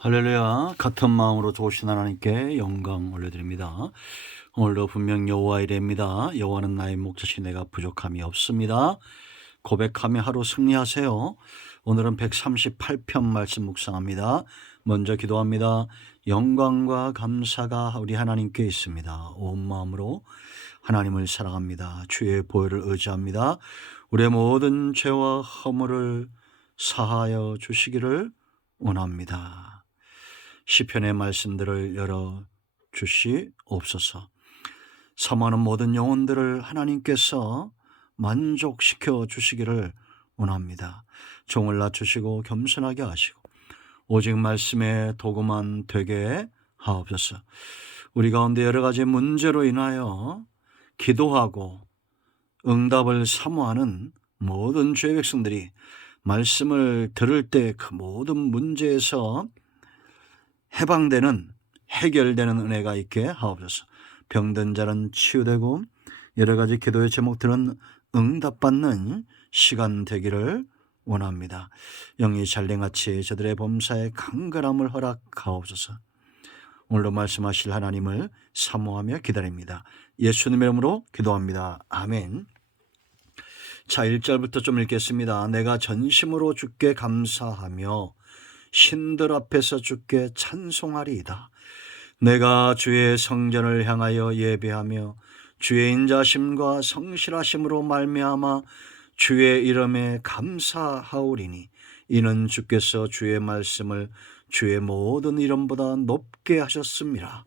할렐루야. 같은 마음으로 좋으신 하나님께 영광 올려드립니다. 오늘도 분명 여호와 이레입니다. 여호와는 나의 목자시 내가 부족함이 없습니다. 고백하며 하루 승리하세요. 오늘은 138편 말씀 묵상합니다. 먼저 기도합니다. 영광과 감사가 우리 하나님께 있습니다. 온 마음으로 하나님을 사랑합니다. 주의 보혈을 의지합니다. 우리의 모든 죄와 허물을 사하여 주시기를 원합니다. 시편의 말씀들을 열어 주시옵소서. 사모하는 모든 영혼들을 하나님께서 만족시켜 주시기를 원합니다. 종을 낮추시고 겸손하게 하시고 오직 말씀에 도구만 되게 하옵소서. 우리 가운데 여러 가지 문제로 인하여 기도하고 응답을 사모하는 모든 주의 백성들이 말씀을 들을 때 그 모든 문제에서 해방되는, 해결되는 은혜가 있게 하옵소서. 병든 자는 치유되고 여러 가지 기도의 제목들은 응답받는 시간 되기를 원합니다. 영이 잘랭같이 저들의 범사에 강건함을 허락하옵소서. 오늘도 말씀하실 하나님을 사모하며 기다립니다. 예수님의 이름으로 기도합니다. 아멘. 자, 1절부터 좀 읽겠습니다. 내가 전심으로 주께 감사하며 신들 앞에서 주께 찬송하리이다. 내가 주의 성전을 향하여 예배하며 주의 인자심과 성실하심으로 말미암아 주의 이름에 감사하오리니 이는 주께서 주의 말씀을 주의 모든 이름보다 높게 하셨습니다.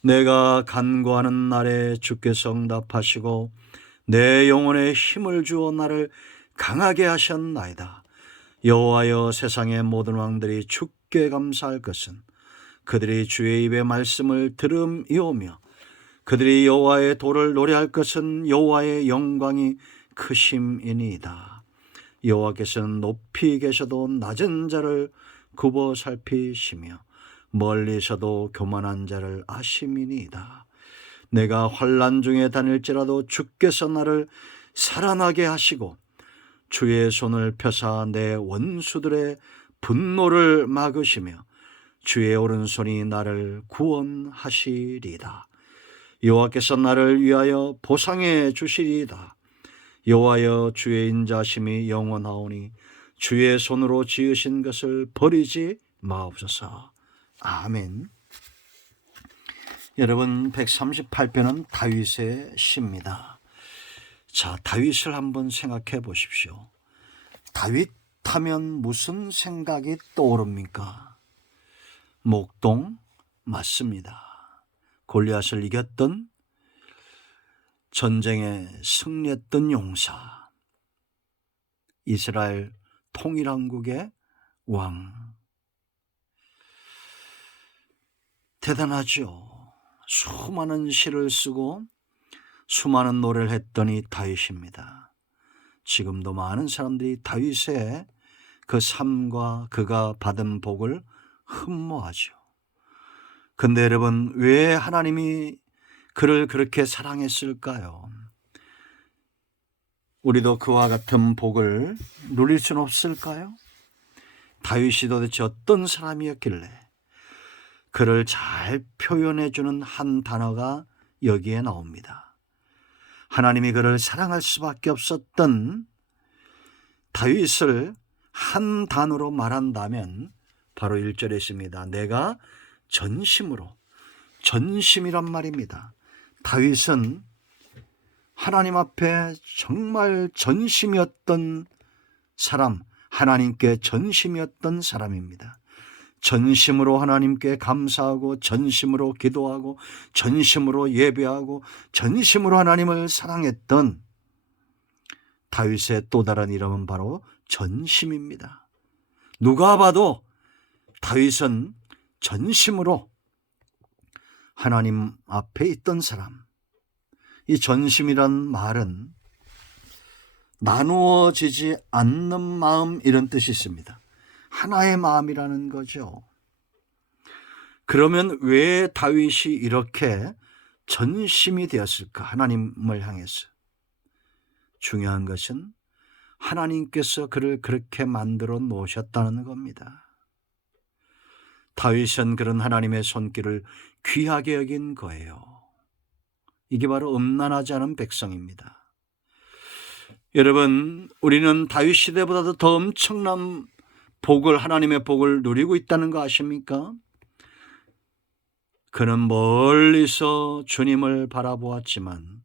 내가 간구하는 날에 주께서 응답하시고 내 영혼에 힘을 주어 나를 강하게 하셨나이다. 여호와여, 세상의 모든 왕들이 주께 감사할 것은 그들이 주의 입의 말씀을 들음이오며 그들이 여호와의 도를 노래할 것은 여호와의 영광이 크심이니이다. 여호와께서는 높이 계셔도 낮은 자를 굽어 살피시며 멀리서도 교만한 자를 아심이니이다. 내가 환난 중에 다닐지라도 주께서 나를 살아나게 하시고 주의 손을 펴사 내 원수들의 분노를 막으시며 주의 오른손이 나를 구원하시리이다. 여호와께서 나를 위하여 보상해 주시리이다. 여호와여, 주의 인자심이 영원하오니 주의 손으로 지으신 것을 버리지 마옵소서. 아멘. 여러분, 138편은 다윗의 시입니다. 자, 다윗을 한번 생각해 보십시오. 다윗 하면 무슨 생각이 떠오릅니까? 목동? 맞습니다. 골리앗을 이겼던, 전쟁에 승리했던 용사, 이스라엘 통일왕국의 왕. 대단하죠. 수많은 시를 쓰고 수많은 노래를 했더니 다윗입니다. 지금도 많은 사람들이 다윗의 그 삶과 그가 받은 복을 흠모하죠. 근데 여러분, 왜 하나님이 그를 그렇게 사랑했을까요? 우리도 그와 같은 복을 누릴 수는 없을까요? 다윗이 도대체 어떤 사람이었길래 그를 잘 표현해주는 한 단어가 여기에 나옵니다. 하나님이 그를 사랑할 수밖에 없었던 다윗을 한 단어로 말한다면 바로 1절에 있습니다. 내가 전심으로, 전심이란 말입니다. 다윗은 하나님 앞에 정말 전심이었던 사람, 하나님께 전심이었던 사람입니다. 전심으로 하나님께 감사하고 전심으로 기도하고 전심으로 예배하고 전심으로 하나님을 사랑했던 다윗의 또 다른 이름은 바로 전심입니다. 누가 봐도 다윗은 전심으로 하나님 앞에 있던 사람. 이 전심이란 말은 나누어지지 않는 마음, 이런 뜻이 있습니다. 하나의 마음이라는 거죠. 그러면 왜 다윗이 이렇게 전심이 되었을까? 하나님을 향해서. 중요한 것은 하나님께서 그를 그렇게 만들어 놓으셨다는 겁니다. 다윗은 그런 하나님의 손길을 귀하게 여긴 거예요. 이게 바로 음란하지 않은 백성입니다. 여러분, 우리는 다윗 시대보다도 더 엄청난 복을, 하나님의 복을 누리고 있다는 거 아십니까? 그는 멀리서 주님을 바라보았지만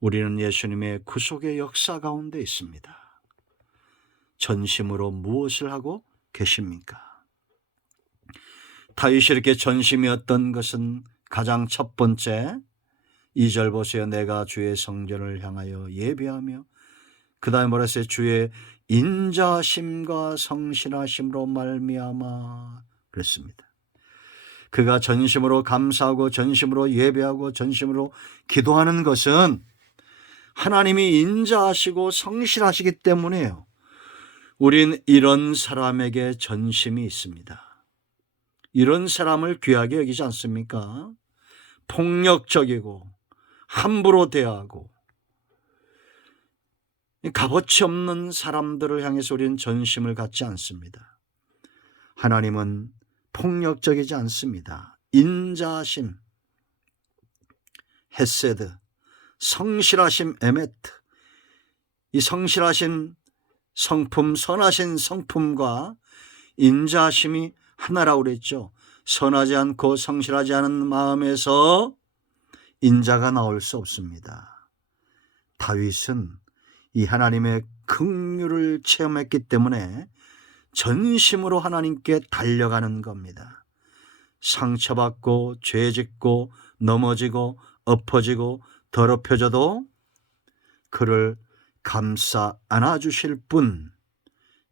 우리는 예수님의 구속의 역사 가운데 있습니다. 전심으로 무엇을 하고 계십니까? 다윗이 이렇게 전심이었던 것은 가장 첫 번째, 2절 보세요. 내가 주의 성전을 향하여 예배하며, 그 다음에 뭐라 했어요? 주의 인자심과 성실하심으로 말미암아 그랬습니다. 그가 전심으로 감사하고 전심으로 예배하고 전심으로 기도하는 것은 하나님이 인자하시고 성실하시기 때문이에요. 우린 이런 사람에게 전심이 있습니다. 이런 사람을 귀하게 여기지 않습니까? 폭력적이고 함부로 대하고 값어치 없는 사람들을 향해서 우리는 전심을 갖지 않습니다. 하나님은 폭력적이지 않습니다. 인자하심, 헤세드, 성실하심, 에메트, 이 성실하신 성품, 선하신 성품과 인자하심이 하나라고 그랬죠. 선하지 않고 성실하지 않은 마음에서 인자가 나올 수 없습니다. 다윗은 이 하나님의 긍휼을 체험했기 때문에 전심으로 하나님께 달려가는 겁니다. 상처받고 죄짓고 넘어지고 엎어지고 더럽혀져도 그를 감싸 안아주실 분,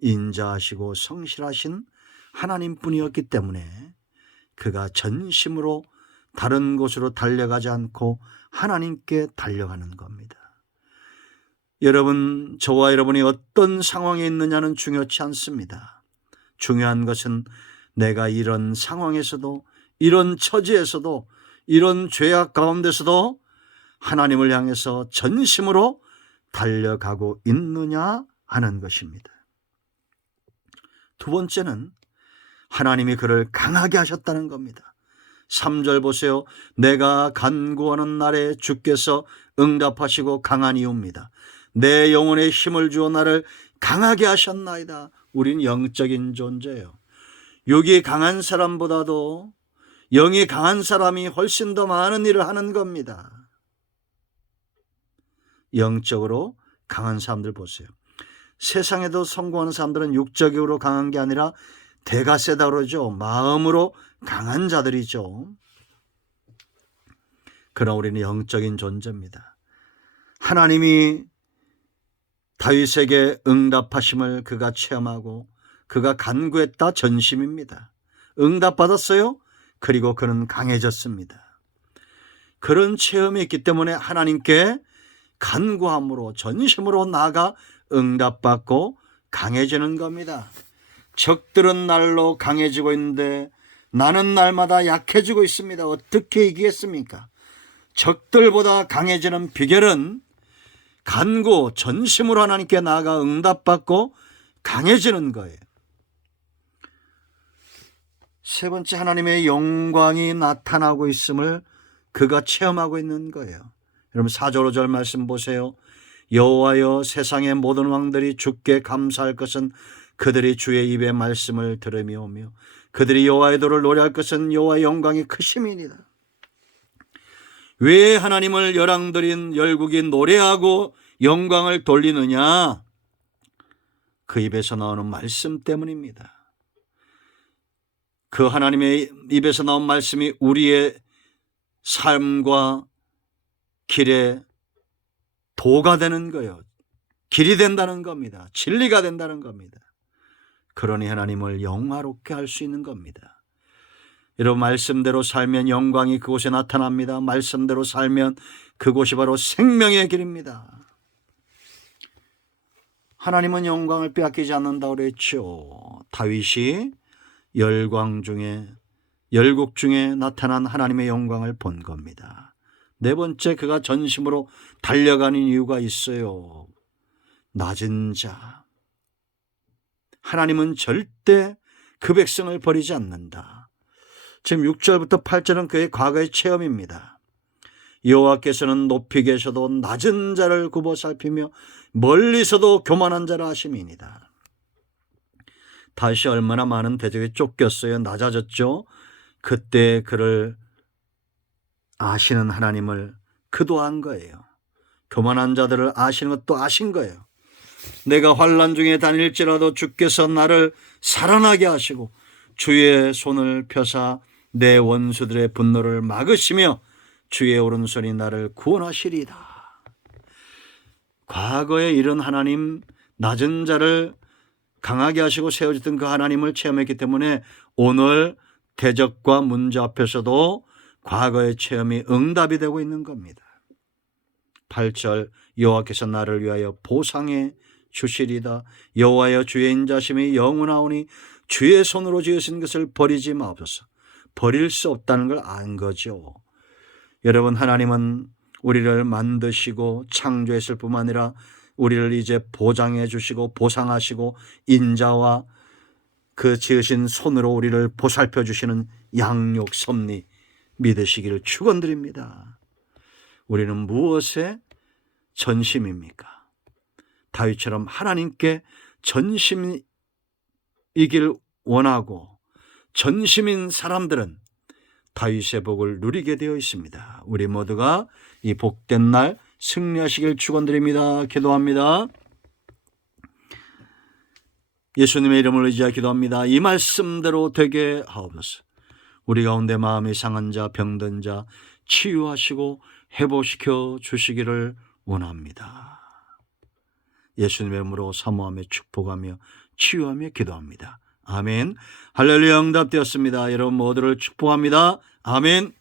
인자하시고 성실하신 하나님뿐이었기 때문에 그가 전심으로 다른 곳으로 달려가지 않고 하나님께 달려가는 겁니다. 여러분, 저와 여러분이 어떤 상황에 있느냐는 중요치 않습니다. 중요한 것은 내가 이런 상황에서도, 이런 처지에서도, 이런 죄악 가운데서도 하나님을 향해서 전심으로 달려가고 있느냐 하는 것입니다. 두 번째는 하나님이 그를 강하게 하셨다는 겁니다. 3절 보세요. 내가 간구하는 날에 주께서 응답하시고 강한 이유입니다. 내 영혼에 힘을 주어 나를 강하게 하셨나이다. 우린 영적인 존재예요. 육이 강한 사람보다도 영이 강한 사람이 훨씬 더 많은 일을 하는 겁니다. 영적으로 강한 사람들 보세요. 세상에도 성공하는 사람들은 육적으로 강한 게 아니라 대가 세다 그러죠. 마음으로 강한 자들이죠. 그러나 우리는 영적인 존재입니다. 하나님이 다윗에게 응답하심을 그가 체험하고 그가 간구했다, 전심입니다. 응답받았어요. 그리고 그는 강해졌습니다. 그런 체험이 있기 때문에 하나님께 간구함으로 전심으로 나아가 응답받고 강해지는 겁니다. 적들은 날로 강해지고 있는데 나는 날마다 약해지고 있습니다. 어떻게 이기겠습니까? 적들보다 강해지는 비결은 간구, 전심으로 하나님께 나아가 응답받고 강해지는 거예요. 세 번째, 하나님의 영광이 나타나고 있음을 그가 체험하고 있는 거예요. 여러분 4절 5절 말씀 보세요. 여호와여, 세상의 모든 왕들이 주께 감사할 것은 그들이 주의 입의 말씀을 들으며오며 그들이 여호와의 도를 노래할 것은 여호와의 영광이 크심이니라. 왜 하나님을 열왕들인 열국이 노래하고 영광을 돌리느냐? 그 입에서 나오는 말씀 때문입니다. 그 하나님의 입에서 나온 말씀이 우리의 삶과 길에 도가 되는 거예요. 길이 된다는 겁니다. 진리가 된다는 겁니다. 그러니 하나님을 영화롭게 할 수 있는 겁니다. 여러분, 말씀대로 살면 영광이 그곳에 나타납니다. 말씀대로 살면 그곳이 바로 생명의 길입니다. 하나님은 영광을 빼앗기지 않는다고 그랬죠. 다윗이 열국 중에 나타난 하나님의 영광을 본 겁니다. 네 번째, 그가 전심으로 달려가는 이유가 있어요. 낮은 자. 하나님은 절대 그 백성을 버리지 않는다. 지금 6절부터 8절은 그의 과거의 체험입니다. 여호와께서는 높이 계셔도 낮은 자를 굽어 살피며 멀리서도 교만한 자를 아심이니이다. 다윗이 얼마나 많은 대적에 쫓겼어요. 낮아졌죠. 그때 그를 아시는 하나님을 그도 안 거예요. 교만한 자들을 아시는 것도 아신 거예요. 내가 환난 중에 다닐지라도 주께서 나를 살아나게 하시고 주의 손을 펴사 내 원수들의 분노를 막으시며 주의 오른손이 나를 구원하시리이다. 과거에 이런 하나님, 낮은 자를 강하게 하시고 세워주던 그 하나님을 체험했기 때문에 오늘 대적과 문제 앞에서도 과거의 체험이 응답이 되고 있는 겁니다. 8절 여호와께서 나를 위하여 보상해 주시리다. 여호와여 주의 인자심이 영원하오니 주의 손으로 지으신 것을 버리지 마옵소서. 버릴 수 없다는 걸 안 거죠. 여러분, 하나님은 우리를 만드시고 창조했을 뿐만 아니라 우리를 이제 보장해 주시고 보상하시고 인자와 그 지으신 손으로 우리를 보살펴 주시는 양육 섭리 믿으시기를 축원드립니다. 우리는 무엇에 전심입니까? 다윗처럼 하나님께 전심이길 원하고 전심인 사람들은 다윗의 복을 누리게 되어 있습니다. 우리 모두가 이 복된 날 승리하시길 축원드립니다. 기도합니다. 예수님의 이름을 의지하여 기도합니다. 이 말씀대로 되게 하옵소서. 우리 가운데 마음이 상한 자, 병든 자 치유하시고 회복시켜 주시기를 원합니다. 예수님의 이름으로 사모하며 축복하며 치유하며 기도합니다. 아멘. 할렐루야. 응답되었습니다. 여러분 모두를 축복합니다. 아멘.